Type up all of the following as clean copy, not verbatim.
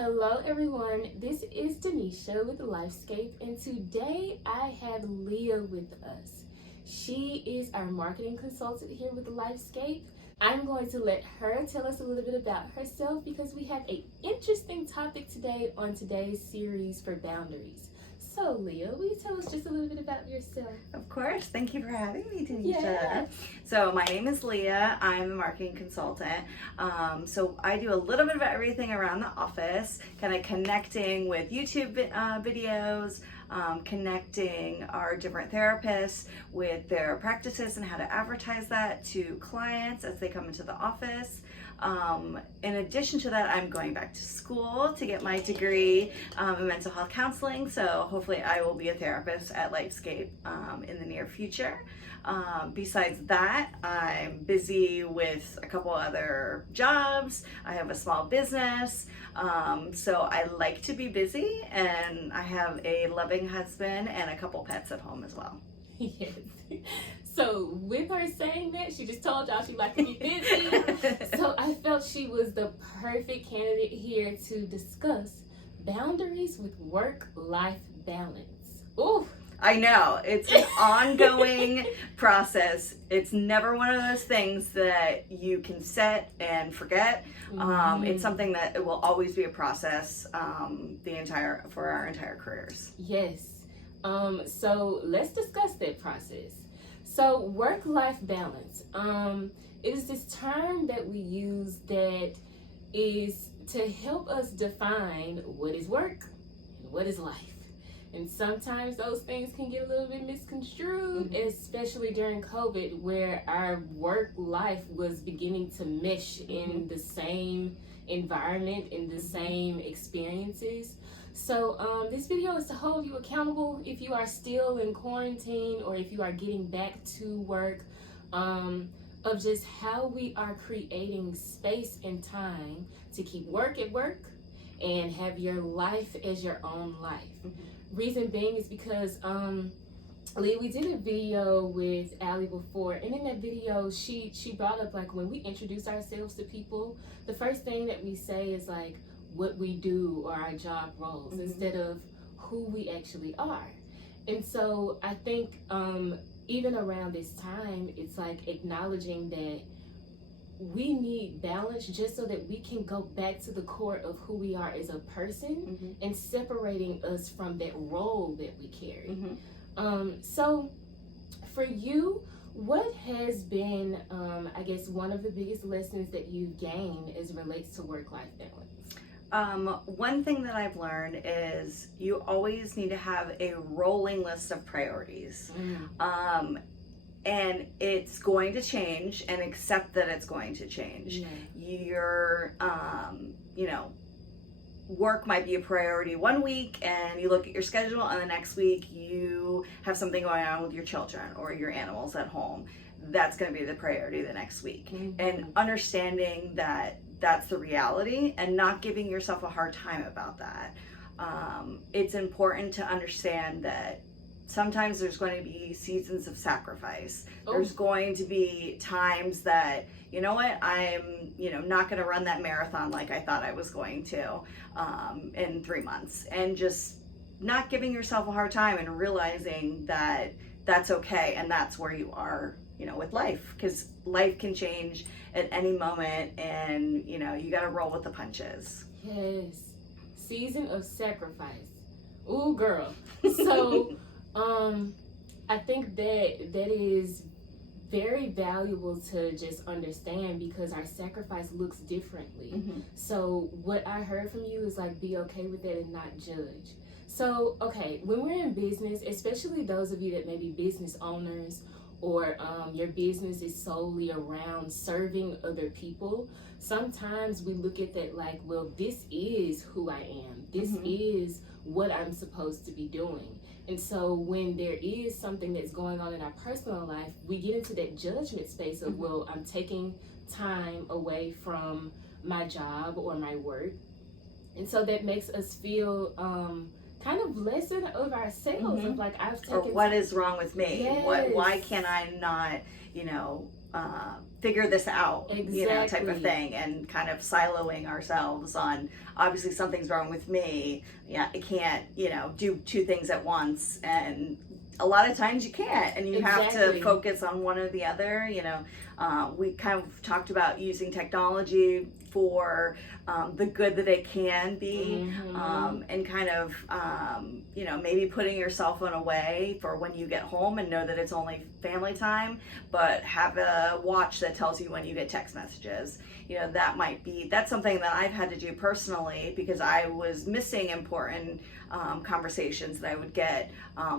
Hello everyone, this is Danesha with Lifescape, and today I have Leah with us. She is our marketing consultant here with Lifescape. I'm going to let her tell us a little bit about herself because we have an interesting topic today on today's series for boundaries. So Leah, will you tell us just a little bit about yourself? Of course. Thank you for having me, Danesha. Yes. So my name is Leah. I'm a marketing consultant. So I do a little bit of everything around the office, kind of connecting with YouTube videos, connecting our different therapists with their practices and how to advertise that to clients as they come into the office. In addition to that, I'm going back to school to get my degree in mental health counseling. So hopefully I will be a therapist at Lifescape in the near future. Besides that, I'm busy with a couple other jobs. I have a small business. So I like to be busy, and I have a loving husband and a couple pets at home as well. Yes. So with her saying that, she just told y'all she liked to be busy. So I felt she was the perfect candidate here to discuss boundaries with work-life balance. Ooh. I know, it's an ongoing process. It's never one of those things that you can set and forget. It's something that it will always be a process for our entire careers. Yes. So let's discuss that process. So work-life balance, it is this term that we use that is to help us define what is work and what is life. And sometimes those things can get a little bit misconstrued, especially during COVID, where our work life was beginning to mesh in the same environment, in the same experiences. So this video is to hold you accountable if you are still in quarantine or if you are getting back to work, of just how we are creating space and time to keep work at work and have your life as your own life. Reason being is because Leah, we did a video with Allie before, and in that video she brought up, like, when we introduce ourselves to people, the first thing that we say is like what we do or our job roles instead of who we actually are. And so I think even around this time, it's like acknowledging that we need balance just so that we can go back to the core of who we are as a person and separating us from that role that we carry. So for you, what has been, I guess, one of the biggest lessons that you've gained as it relates to work-life balance? One thing that I've learned is you always need to have a rolling list of priorities. And it's going to change, and accept that it's going to change. Your, work might be a priority one week, and you look at your schedule, and the next week you have something going on with your children or your animals at home. That's going to be the priority the next week. And understanding that that's the reality and not giving yourself a hard time about that. It's important to understand that sometimes there's going to be seasons of sacrifice. There's going to be times that, you know what, I'm, not going to run that marathon like I thought I was going to in 3 months. And just not giving yourself a hard time and realizing that that's okay, and that's where you are, with life, because life can change at any moment, and, you got to roll with the punches. Yes. Season of sacrifice. Ooh, girl. So, I think that is very valuable to just understand, because our sacrifice looks differently. So what I heard from you is like, be okay with that and not judge. So, okay, when we're in business, especially those of you that may be business owners, or your business is solely around serving other people, sometimes we look at that like, well, this is who I am. This is what I'm supposed to be doing. And so when there is something that's going on in our personal life, we get into that judgment space of, well, I'm taking time away from my job or my work. And so that makes us feel kind of lesson of ourselves, of like, I've taken, or what is wrong with me? Yes. Why can I not, figure this out, Exactly. type of thing, and kind of siloing ourselves on, obviously something's wrong with me. Yeah, I can't, do two things at once. And a lot of times you can't, and you have Exactly. to focus on one or the other. We kind of talked about using technology for the good that it can be, and kind of, maybe putting your cell phone away for when you get home and know that it's only family time, but have a watch that tells you when you get text messages. That's something that I've had to do personally, because I was missing important conversations that I would get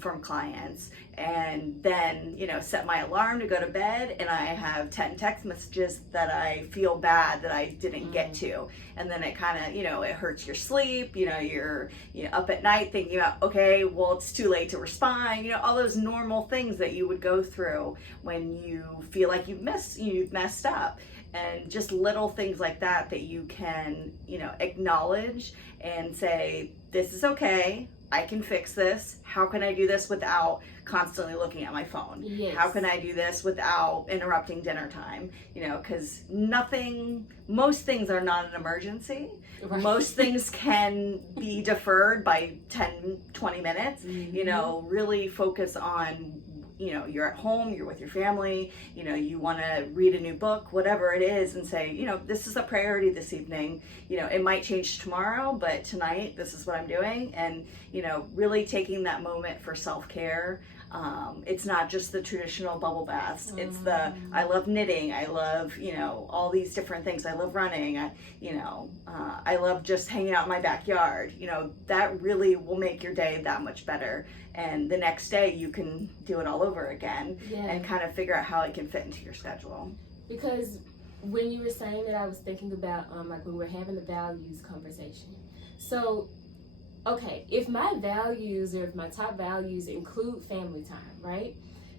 from clients, and then set my alarm to go to bed, and I have 10 text messages that I feel bad that I didn't get to, and then it kind of it hurts your sleep. You're up at night thinking about, okay, well, it's too late to respond, all those normal things that you would go through when you feel like you've messed up. And just little things like that you can, acknowledge and say, this is okay, I can fix this. How can I do this without constantly looking at my phone? Yes. How can I do this without interrupting dinner time? Because most things are not an emergency. Right. Most things can be deferred by 10, 20 minutes. Really focus on, you're at home, you're with your family, you want to read a new book, whatever it is, and say, this is a priority this evening. It might change tomorrow, but tonight, this is what I'm doing. And, really taking that moment for self-care. It's not just the traditional bubble baths. It's I love knitting. I love, all these different things. I love running. I love just hanging out in my backyard. That really will make your day that much better. And the next day you can do it all over again, and kind of figure out how it can fit into your schedule. Because when you were saying that, I was thinking about like when we're having the values conversation. So, okay, if my values, or if my top values include family time, right?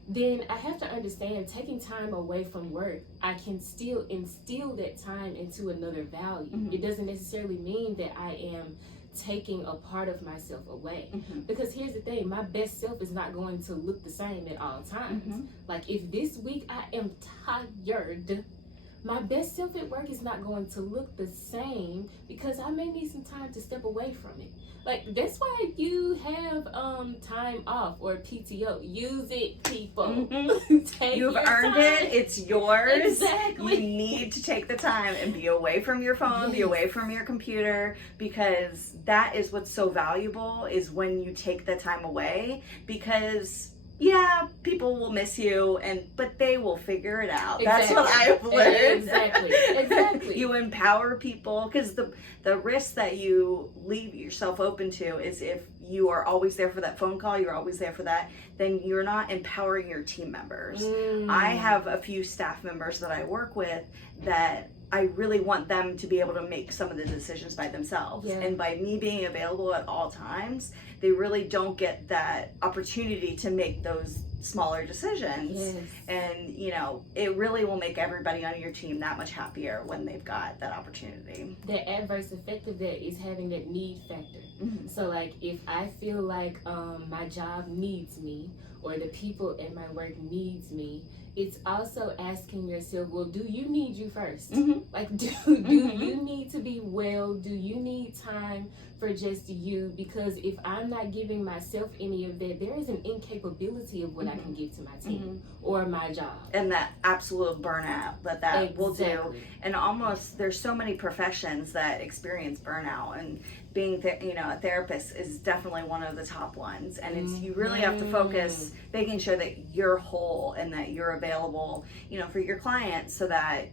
Then I have to understand, taking time away from work, I can still instill that time into another value. It doesn't necessarily mean that I am taking a part of myself away. Because here's the thing, my best self is not going to look the same at all times. Like if this week I am tired, my best self at work is not going to look the same, because I may need some time to step away from it. Like that's why you have time off or PTO. Use it, people. You've earned it. It's yours. Exactly. You need to take the time and be away from your phone, be away from your computer, because that is what's so valuable, is when you take the time away. Because people will miss you, but they will figure it out. That's what I've learned. Exactly. You empower people, because the risk that you leave yourself open to is, if you are always there for that phone call, you're always there for that, then you're not empowering your team members. I have a few staff members that I work with that I really want them to be able to make some of the decisions by themselves. And by me being available at all times, they really don't get that opportunity to make those smaller decisions. And, it really will make everybody on your team that much happier when they've got that opportunity. The adverse effect of that is having that need factor. So like if I feel like my job needs me, or the people at my work needs me, it's also asking yourself, well, do you need you first? Like, do you need to be well? Do you need time for just you? Because if I'm not giving myself any of that, there is an incapability of what I can give to my team or my job. And that absolute burnout that will do. And almost, there's so many professions that experience burnout, and being a therapist is definitely one of the top ones. And it's, you really have to focus making sure that you're whole and that you're available, for your clients, so that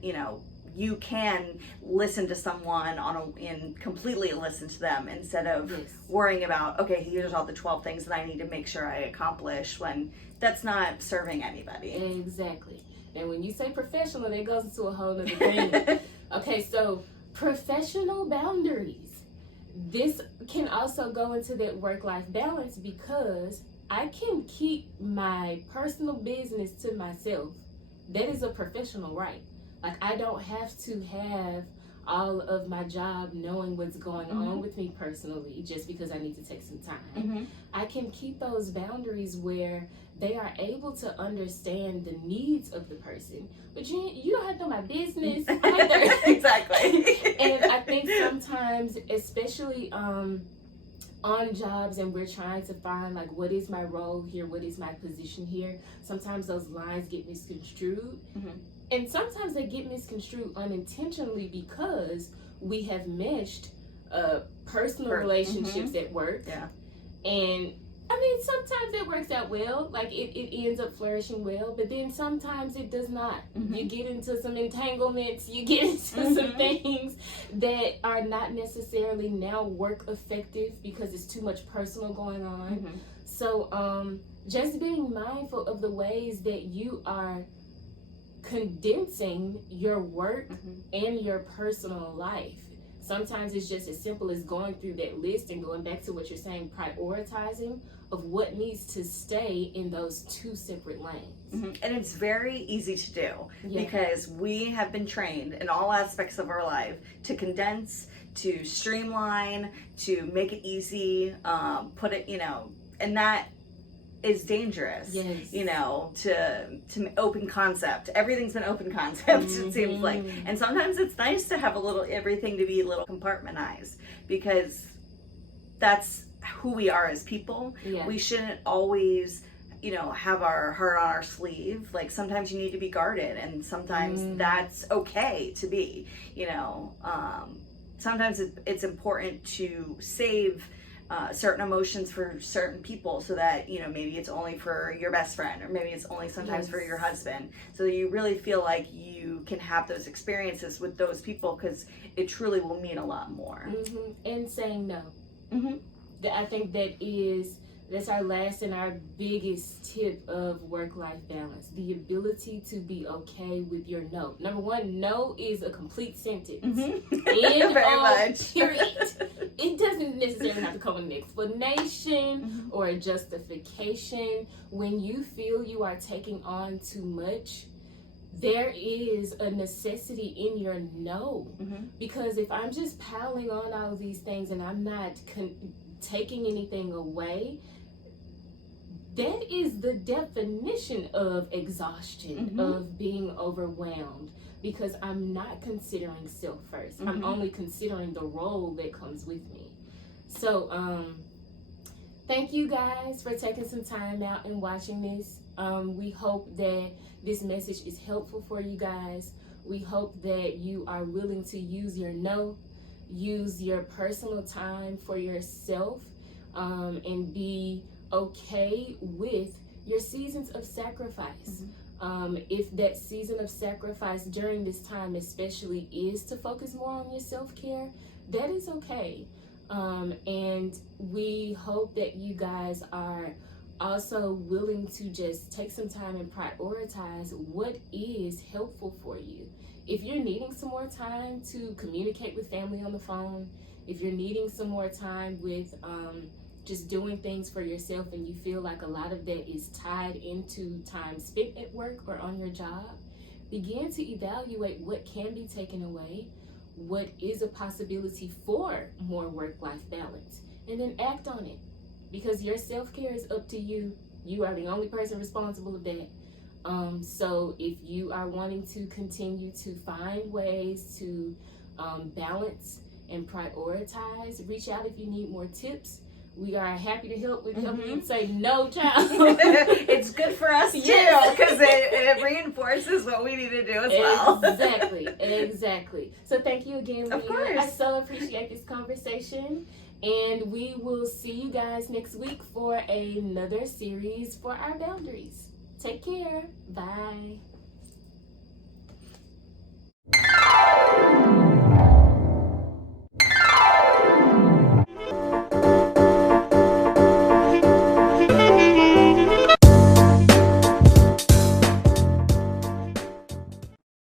you can listen to someone and completely listen to them, instead of worrying about, okay, here's all the 12 things that I need to make sure I accomplish, when that's not serving anybody. Exactly. And when you say professional, that goes into a whole other thing. Okay, so professional boundaries. This can also go into that work-life balance, because I can keep my personal business to myself. That is a professional right. Like, I don't have to have all of my job knowing what's going on with me personally just because I need to take some time. I can keep those boundaries where they are able to understand the needs of the person, but you don't have to know my business either. Exactly. And I think sometimes, especially on jobs, and we're trying to find like, what is my role here, what is my position here, sometimes those lines get misconstrued. And sometimes they get misconstrued unintentionally because we have meshed personal relationships at work. And I mean, sometimes it works out well, like it ends up flourishing well, but then sometimes it does not. You get into some entanglements, you get into some things that are not necessarily now work effective because it's too much personal going on. So just being mindful of the ways that you are condensing your work and your personal life. Sometimes it's just as simple as going through that list and going back to what you're saying, prioritizing of what needs to stay in those two separate lanes. And it's very easy to do because we have been trained in all aspects of our life to condense, to streamline, to make it easy, put it, and that is dangerous, to open concept. Everything's been open concept, it seems like. And sometimes it's nice to have everything to be a little compartmentalized because that's who we are as people. We shouldn't always, have our heart on our sleeve. Like sometimes you need to be guarded and sometimes that's okay to be, sometimes it's important to save certain emotions for certain people so that maybe it's only for your best friend or maybe it's only sometimes for your husband, so that you really feel like you can have those experiences with those people because it truly will mean a lot more. And saying no. I think that's our last and our biggest tip of work-life balance. The ability to be okay with your no. Number one, no is a complete sentence. Very much. Period. It doesn't necessarily have to come with an explanation or a justification. When you feel you are taking on too much, there is a necessity in your no. Because if I'm just piling on all of these things and I'm not taking anything away, that is the definition of exhaustion, of being overwhelmed, because I'm not considering self first. I'm only considering the role that comes with me. So thank you guys for taking some time out and watching this. We hope that this message is helpful for you guys. We hope that you are willing to use your no, use your personal time for yourself, and be okay with your seasons of sacrifice. If that season of sacrifice during this time especially is to focus more on your self-care, that is okay. And we hope that you guys are also willing to just take some time and prioritize what is helpful for you. If you're needing some more time to communicate with family on the phone, if you're needing some more time with just doing things for yourself and you feel like a lot of that is tied into time spent at work or on your job, begin to evaluate what can be taken away, what is a possibility for more work-life balance, and then act on it. Because your self-care is up to you. You are the only person responsible of that. So if you are wanting to continue to find ways to balance and prioritize, reach out if you need more tips. We are happy to help with helping you say no, child. It's good for us too, because it reinforces what we need to do as well. Exactly. So thank you again, Leah. Of course. I so appreciate this conversation. And we will see you guys next week for another series for our boundaries. Take care. Bye.